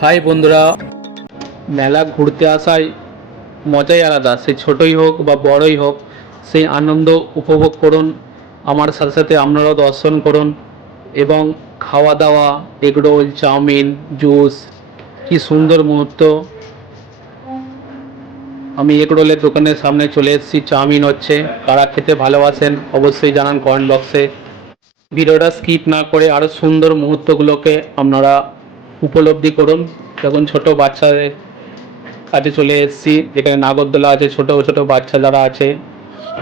High বন্ধুরা, মেলা ঘুরতে আসায় মজাই আলাদা। সে ছোটই হোক বা বড়ই হোক, সেই আনন্দ উপভোগ করুন। আমার সাথে সাথে আপনারাও দর্শন করুন এবং খাওয়া দাওয়া, এগরোল, চাউমিন, জুস, কি সুন্দর মুহূর্ত। আমি এগরোলের দোকানের সামনে চলে এসেছি, চাউমিন হচ্ছে। কারা খেতে ভালোবাসেন অবশ্যই জানান কমেন্ট বক্সে। ভিডিওটা স্কিপ না করে আরও সুন্দর মুহূর্তগুলোকে আপনারা উপলব্ধি করুন। যখন ছোট বাচ্চাদের কাছে চলে এসেছি, যেখানে নাগরদোলা আছে, ছোট ছোট বাচ্চা যারা আছে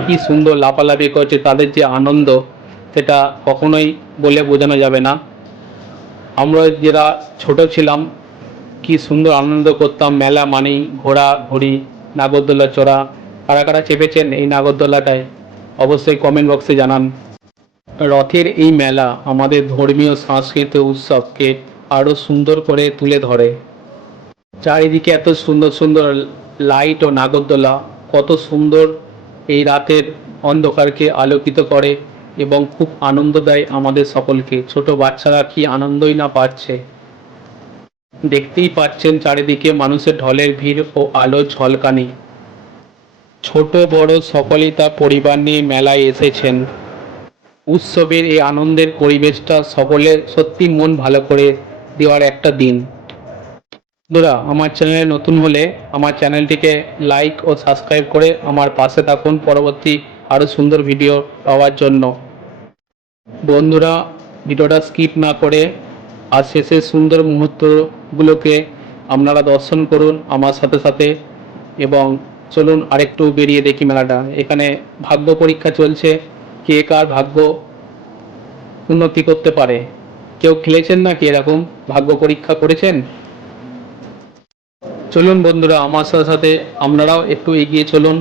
কি সুন্দর লাফালাফি করছে, তাদের যে আনন্দ সেটা কখনোই বলে বোঝানো যাবে না। আমরা যারা ছোট ছিলাম কি সুন্দর আনন্দ করতাম। মেলা মানেই ঘোরাঘুরি, নাগরদোলা চড়া। কারা কারা চেপেছেন এই নাগরদোলাটায় অবশ্যই কমেন্ট বক্সে জানান। রথের এই মেলা আমাদের ধর্মীয় সাংস্কৃতিক উৎসবকে আরও সুন্দর করে তুলে ধরে। চারিদিকে এত সুন্দর সুন্দর লাইট ও নাগরদোলা কত সুন্দর এই রাতের অন্ধকারকে আলোকিত করে এবং খুব আনন্দ দেয় আমাদের সকলকে। ছোট বাচ্চারা কি আনন্দই না পাচ্ছে। দেখতেই পাচ্ছেন চারিদিকে মানুষের ঢলের ভিড় ও আলোর ঝলকানি। ছোট বড় সকলেই তার পরিবার নিয়ে মেলায় এসেছেন। উৎসবের এই আনন্দের পরিবেশটা সকলের সত্যি মন ভালো করে দেওয়ার একটা দিন। বন্ধুরা, আমার চ্যানেলে নতুন হলে আমার চ্যানেলটিকে লাইক ও সাবস্ক্রাইব করে আমার পাশে থাকুন পরবর্তী আরও সুন্দর ভিডিও পাওয়ার জন্য। বন্ধুরা, ভিডিওটা স্কিপ না করে আর শেষের সুন্দর মুহূর্তগুলোকে আপনারা দর্শন করুন আমার সাথে সাথে। এবং চলুন আরেকটু বেরিয়ে দেখি মেলাটা। এখানে ভাগ্য পরীক্ষা চলছে, কে কার ভাগ্য উন্নতি করতে পারে। কেউ খেলেছেন নাকি এরকম ভাগ্য পরীক্ষা করেছেন? চলুন বন্ধুরা, আমার সাথে সাথে আপনারাও একটু এগিয়ে চলুন।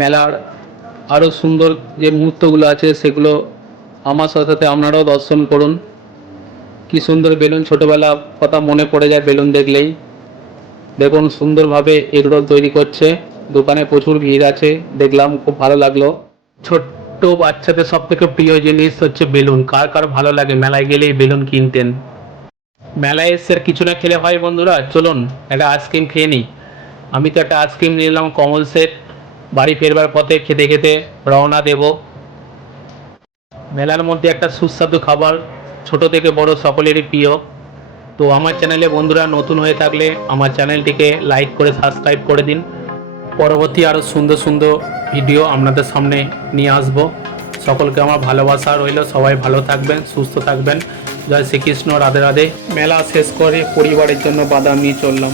মেলার আরও সুন্দর যে মুহূর্তগুলো আছে সেগুলো আমার সাথে সাথে আপনারাও দর্শন করুন। কি সুন্দর বেলুন, ছোটোবেলা কথা মনে পড়ে যায় বেলুন দেখলেই। দেখুন সুন্দরভাবে এগরোল তৈরি করছে, দোকানে প্রচুর ভিড় আছে, দেখলাম খুব ভালো লাগলো। ছোট্ট বাচ্চাদের সব থেকে প্রিয় জিনিস হচ্ছে বেলুন। কার কার ভালো লাগে মেলায় গেলেই বেলুন কিনতেন। মেলায় এসে কিছু না খেলে হয় বন্ধুরা, চলুন একটা আইসক্রিম খেয়ে নিই। আমি তো একটা আইসক্রিম নিলাম কমল সেট, বাড়ি ফেরবার পথে খেতে খেতে রওনা দেব। মেলার মধ্যে একটা সুস্বাদু খাবার ছোট থেকে বড় সকলেরই প্রিয়। তো আমার চ্যানেলে বন্ধুরা নতুন হয়ে থাকলে আমার চ্যানেলটিকে লাইক করে সাবস্ক্রাইব করে দিন। পরবর্তী আরও সুন্দর সুন্দর ভিডিও আপনাদের সামনে নিয়ে আসব। সকলকে আমার ভালোবাসা রইল, সবাই ভালো থাকবেন, সুস্থ থাকবেন। জয় শ্রীকৃষ্ণ, রাধে রাধে। মেলা শেষ করে পরিবারের জন্য বাদাম নিয়ে চললাম।